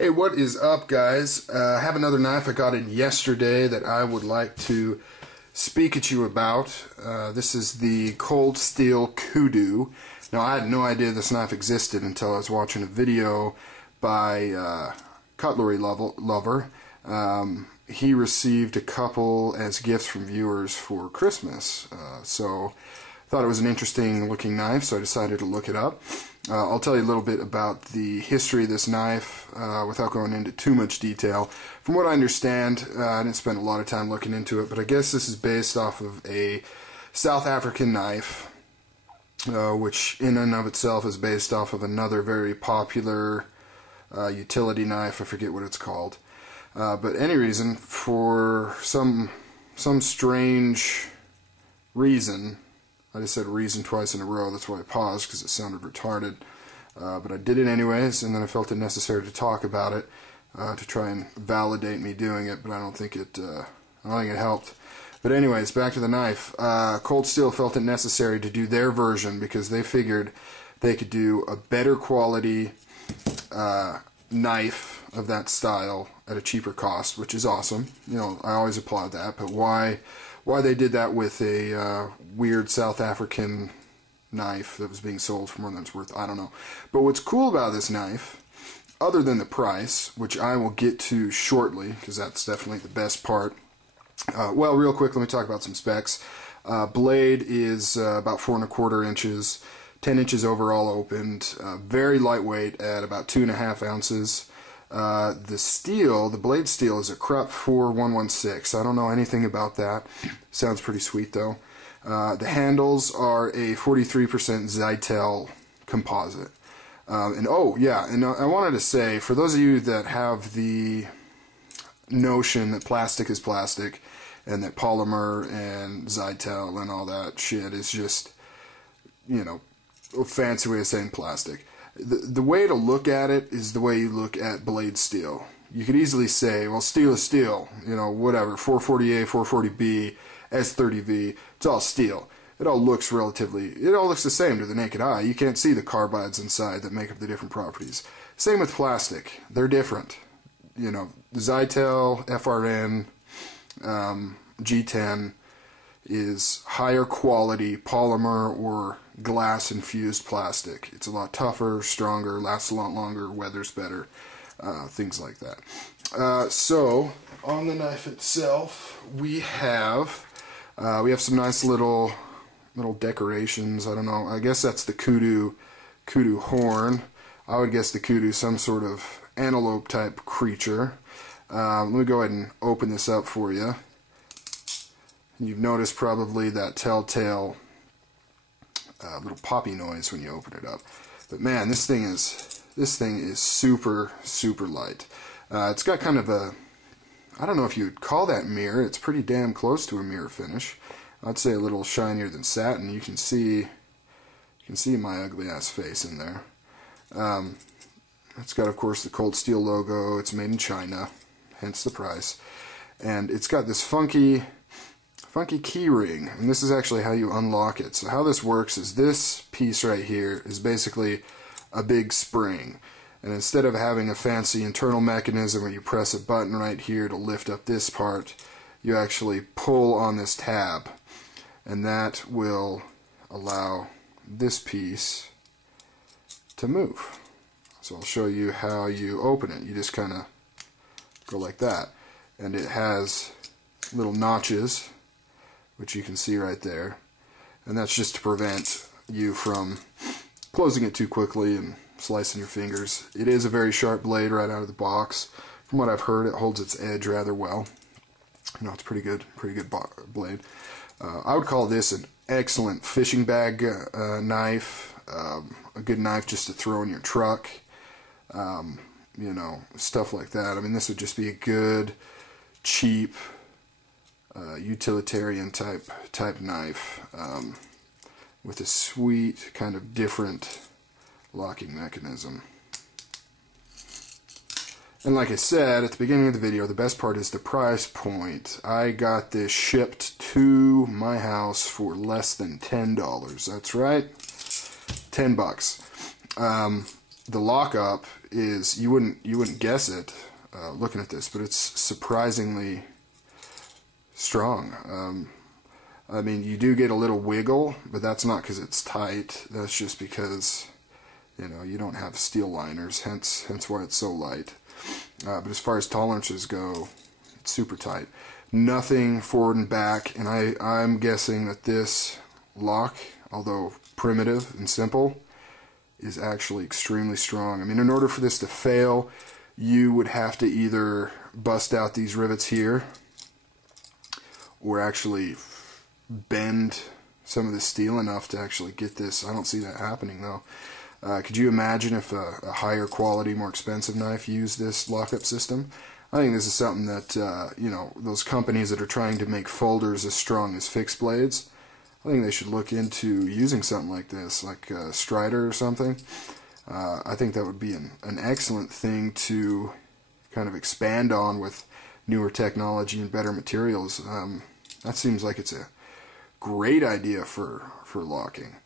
Hey, what is up, guys? I have another knife I got in yesterday that I would like to speak at you about. This is the Cold Steel Kudu. Now, I had no idea this knife existed until I was watching a video by Cutlery Lover. He received a couple as gifts from viewers for Christmas, so I thought it was an interesting looking knife, so I decided to look it up. I'll tell you a little bit about the history of this knife without going into too much detail. From what I understand, I didn't spend a lot of time looking into it, but I guess this is based off of a South African knife, which in and of itself is based off of another very popular utility knife. I forget what it's called. But any reason, for some strange reason, I just said reason twice in a row, that's why I paused, because it sounded retarded. But I did it anyways, and then I felt it necessary to talk about it, to try and validate me doing it, but I don't think it helped. But anyways, back to the knife. Cold Steel felt it necessary to do their version because they figured they could do a better quality knife of that style at a cheaper cost, which is awesome. You know, I always applaud that, but why they did that with a weird South African knife that was being sold for more than it's worth, I don't know. But what's cool about this knife, other than the price, which I will get to shortly, because that's definitely the best part. Well, real quick, let me talk about some specs. Blade is about 4 1/4 inches, 10 inches overall opened, very lightweight at about 2.5 ounces. The steel, the blade steel, is a Krupp 4116. I don't know anything about that. Sounds pretty sweet though. The handles are a 43% Zytel composite. And oh yeah, and I wanted to say, for those of you that have the notion that plastic is plastic and that polymer and Zytel and all that shit is just, you know, a fancy way of saying plastic. The way to look at it is the way you look at blade steel. You could easily say, well, steel is steel, you know, whatever, 440A, 440B, S30V, it's all steel. It all looks the same to the naked eye. You can't see the carbides inside that make up the different properties. Same with plastic. They're different. You know, Zytel, FRN, G10 is higher quality polymer or glass infused plastic. It's a lot tougher, stronger, lasts a lot longer, weathers better, things like that. So on the knife itself, we have some nice little decorations. I don't know, I guess that's the Kudu horn. I would guess the Kudu some sort of antelope type creature. Let me go ahead and open this up for you. You've noticed probably that telltale little poppy noise when you open it up. But man, this thing is super light. It's got kind of a, I don't know if you'd call that mirror. It's pretty damn close to a mirror finish. I'd say a little shinier than satin. You can see my ugly ass face in there. It's got, of course, the Cold Steel logo. It's made in China, hence the price. And it's got this funky key ring, and this is actually how you unlock it. So how this works is this piece right here is basically a big spring, and instead of having a fancy internal mechanism where you press a button right here to lift up this part, you actually pull on this tab, and that will allow this piece to move. So I'll show you how you open it. You just kind of go like that, and it has little notches, which you can see right there, and that's just to prevent you from closing it too quickly and slicing your fingers. It is a very sharp blade right out of the box. From what I've heard, it holds its edge rather well. You know, it's pretty good blade. I would call this an excellent fishing bag knife, a good knife just to throw in your truck, you know, stuff like that. I mean, this would just be a good, cheap, utilitarian type knife with a sweet kind of different locking mechanism. And like I said at the beginning of the video, the best part is the price point. I got this shipped to my house for less than $10. That's right, $10. the lockup is, you wouldn't guess it looking at this, but it's surprisingly strong. I mean, you do get a little wiggle, but that's not because it's tight. That's just because, you know, you don't have steel liners, hence why it's so light. But as far as tolerances go, it's super tight. Nothing forward and back, and I'm guessing that this lock, although primitive and simple, is actually extremely strong. I mean, in order for this to fail, you would have to either bust out these rivets here or actually bend some of the steel enough to actually get this. I don't see that happening though. Could you imagine if a higher quality, more expensive knife used this lockup system? I think this is something that, you know, those companies that are trying to make folders as strong as fixed blades, I think they should look into using something like this, like Strider or something. I think that would be an excellent thing to kind of expand on with newer technology and better materials. That seems like it's a great idea for locking.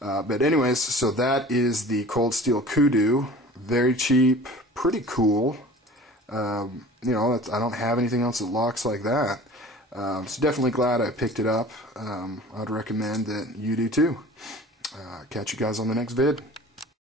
But anyways, so that is the Cold Steel Kudu. Very cheap, pretty cool. You know, I don't have anything else that locks like that. So definitely glad I picked it up. I'd recommend that you do too. Catch you guys on the next vid.